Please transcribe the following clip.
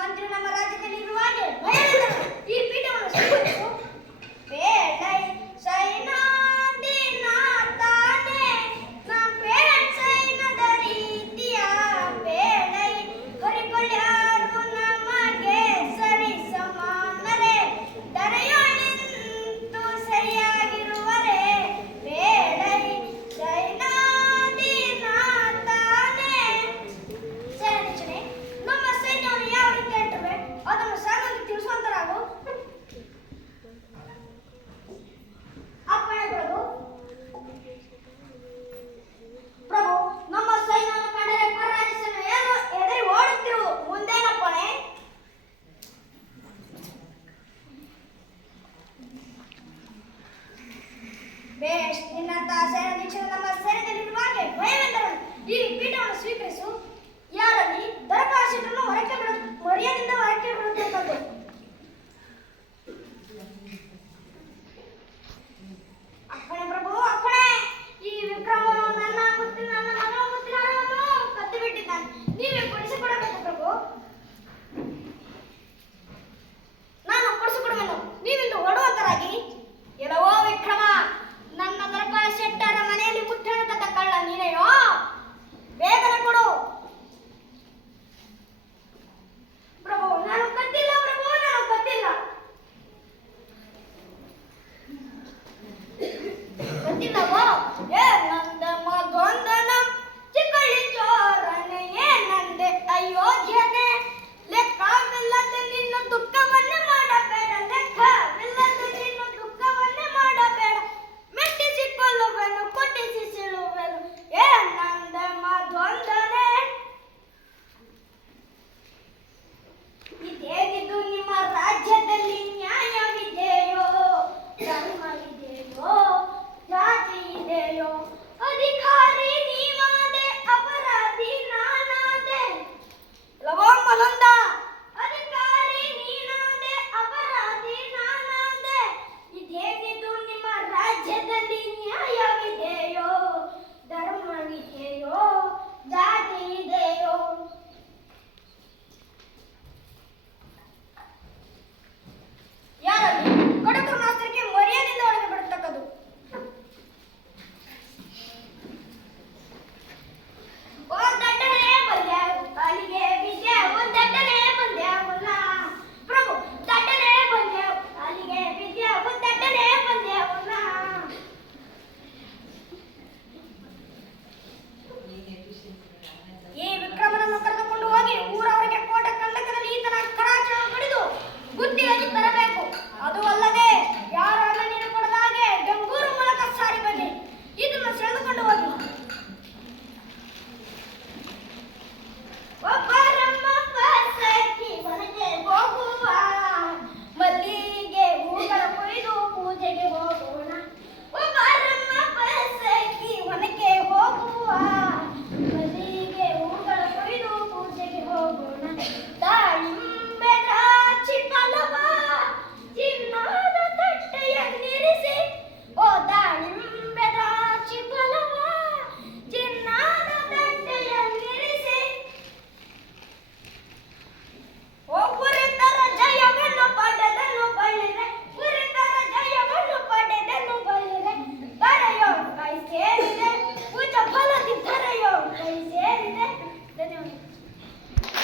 ಮಂತ್ರಿ ನಮ್ಮ ರಾಜ್ಯದಲ್ಲಿ ಇರುವ ಹಾಗೆ ಭಯವೆಂದರು ಈ ಪೀಠವನ್ನು ಸ್ವೀಕರಿಸು. ಬೇಡೈ ಸೈನಾದಿನ ತಾನೆ ನಮ್ ಪೇರನ್ ಸೈನದ ರೀತಿಯ ಬೇಡೈ ಹೊರಿಕೊಳ್ಳ್ಯಾರು ನಮಗೆ ಸರಿ ಸಮಾನರೇ ದರೆಯೊಳಿಂತು ಸರಿಯಾಗಿರುವರೆ ಬೇಡೈ ಸೈನಾದಿನ ತಾನೆ. ಸೇನಾಧೀಶನೇ, ನಮ್ಮ ಸೈನ್ಯವನ್ನು ಯಾವ ರೀತಿ ಹೇಳ್ತೇವೆ ಅದನ್ನು ಸರಿಯಾಗಿ ತಿಳಿಸುವಂತರಾಗು. ಅಪ್ಪಣೆ ಪ್ರಭು. ಪ್ರಭು, ನಮ್ಮ ಸೈನ್ಯವನ್ನು ಕಂಡರೆ ಪರಾಜಿಸಲು ಎದುರಿ ಓಡುತ್ತಿರುವುದು ಮುಂದೇನಪ್ಪಣೆ? ಬೇಷ್, ನಿನ್ನಂತಹ ಸೇನಾಧೀಶರು ನಮ್ಮ ಸೇನೆಯಲ್ಲಿರುವ ಹಾಗೆ ಭಯವೆಂದರು ಈ ಪೀಠವನ್ನು